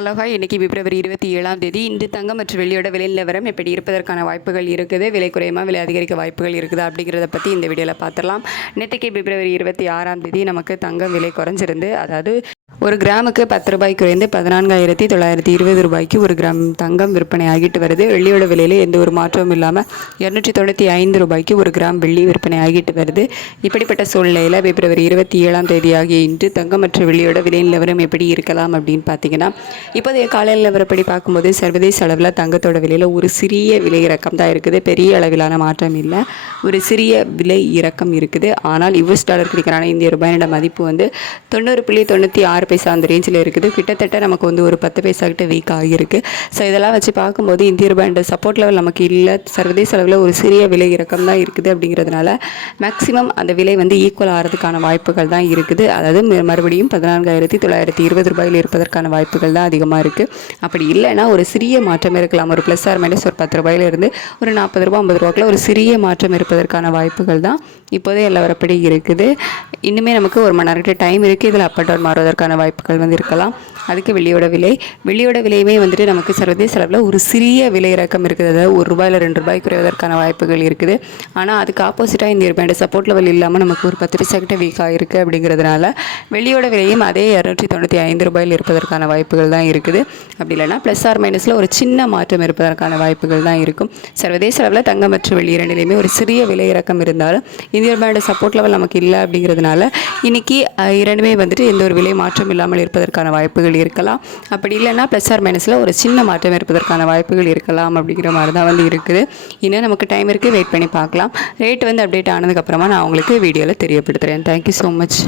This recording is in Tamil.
Hello hi. இன்றைக்கி பிப்ரவரி 27ஆம் தேதி. இன்று தங்கம் மற்றும் வெள்ளியோட விலை நிலவரம் எப்படி இருப்பதற்கான வாய்ப்புகள் இருக்குது, விலை குறையுமா விலை அதிகரிக்க வாய்ப்புகள் இருக்குதா அப்படிங்கிறத பற்றி இந்த வீடியோவில் பார்த்துடலாம். நேற்றுக்கு பிப்ரவரி 26ஆம் தேதி நமக்கு தங்கம் விலை குறைஞ்சிருந்து, அதாவது ஒரு கிராமுக்கு 10 ரூபாய் குறைந்து 14,920 ரூபாய்க்கு ஒரு கிராம் தங்கம் விற்பனை ஆகிட்டு வருது. வெள்ளியோட விலையில் எந்த ஒரு மாற்றமும் இல்லாமல் 295 ரூபாய்க்கு ஒரு கிராம் வெள்ளி விற்பனை ஆகிட்டு வருது. இப்படிப்பட்ட சூழ்நிலையில் பிப்ரவரி 27ஆம் தேதி ஆகிய இன்று தங்கம் மற்றும் வெள்ளியோட விலை நிலவரம் எப்படி இருக்கலாம் அப்படின்னு பார்த்தீங்கன்னா, இப்போதைய காலை நிலவரப்படி பார்க்கும்போது சர்வதேச அளவில் தங்கத்தோட விலையில் ஒரு சிறிய விலை இறக்கம் தான் இருக்குது. பெரிய அளவிலான மாற்றம் இல்லை, ஒரு சிறிய விலை இறக்கம் இருக்குது. ஆனால் US டாலர் கிடைக்கிறான இந்திய ரூபாயோட மதிப்பு வந்து 90.96 பைசா அந்த ரேஞ்சில் இருக்குது. கிட்டத்தட்ட நமக்கு வந்து ஒரு 10 பைசா கிட்ட வீக் ஆகியிருக்கு. ஸோ இதெல்லாம் வச்சு பார்க்கும்போது இந்திய ரூபாயோட சப்போர்ட் லெவல் நமக்கு இல்லை, சர்வதேச அளவில் ஒரு சிறிய விலை இறக்கம் தான் இருக்குது. அப்படிங்கிறதுனால மேக்ஸிமம் அந்த விலை வந்து ஈக்குவல் ஆகிறதுக்கான வாய்ப்புகள் தான் இருக்குது. அதாவது மறுபடியும் 14,920 ரூபாயில் இருப்பதற்கான வாய்ப்புகள் தான் அதிகமாக இருக்குது. அப்படி இல்லைன்னா ஒரு சிறிய மாற்றம் இருக்கலாம், ஒரு ப்ளஸ் ஆர் மைனஸ் ஒரு 10 ரூபாயிலிருந்து ஒரு 40 ரூபா 50 ரூபாய்க்குள்ள ஒரு சிறிய மாற்றம் இருப்பதற்கான வாய்ப்புகள் தான் இப்போதே நிலவரப்படி இருக்குது. இன்னுமே நமக்கு ஒரு மணி நேரத்துக்கு டைம் இருக்குது. இதில் அப் அண்ட் டவுன் மாறுவதற்கான வாய்ப்புகள் வந்து இருக்கலாம். அதுக்கு வெள்ளியோட விலையுமே வந்துட்டு நமக்கு சர்வதேச அளவில் ஒரு சிறிய விலை இறக்கம் இருக்குது. அதாவது ஒரு ரூபாயில் 2 ரூபாய் குறைவதற்கான வாய்ப்புகள் இருக்குது. ஆனால் அதுக்கு ஆப்போசிட்டாக இந்த ரூபாயோட சப்போர்ட் லெவல் இல்லாமல் நமக்கு ஒரு 10 பைசா கிட்ட வீக் ஆகிருக்கு. அப்படிங்கிறதுனால வெள்ளியோட விலையும் அதே 295 ரூபாயில் இருப்பதற்கான வாய்ப்புகள் தான் இருக்குது. அப்படி இல்லைனா ப்ளஸ் ஆர் மைனஸில் ஒரு சின்ன மாற்றம் இருப்பதற்கான வாய்ப்புகள் தான் இருக்கும். சர்வதேச அளவில் தங்கம் மற்றும் வெள்ளி இரண்டிலையுமே ஒரு சிறிய விலை இறக்கம் இருந்தாலும் இந்திய ரூபாயோட சப்போர்ட் லெவல் நமக்கு இல்லை. அப்படிங்கிறதுனால இன்றைக்கி இரண்டுமே வந்துட்டு எந்த ஒரு விலை மாற்றம் இல்லாமல் இருப்பதற்கான வாய்ப்புகள் இருக்கலாம். அப்படி இல்லைன்னா ப்ளஸ் ஆர் மைனஸில் ஒரு சின்ன மாற்றம் இருப்பதற்கான வாய்ப்புகள் இருக்கலாம். அப்படிங்கிற மாதிரி தான் வந்து இருக்குது. இன்னும் நமக்கு டைம் இருக்குது, வெயிட் பண்ணி பார்க்கலாம். ரேட் வந்து அப்டேட் ஆனதுக்கப்புறமா நான் உங்களுக்கு வீடியோவில் தெரியப்படுத்துகிறேன். Thank you so much.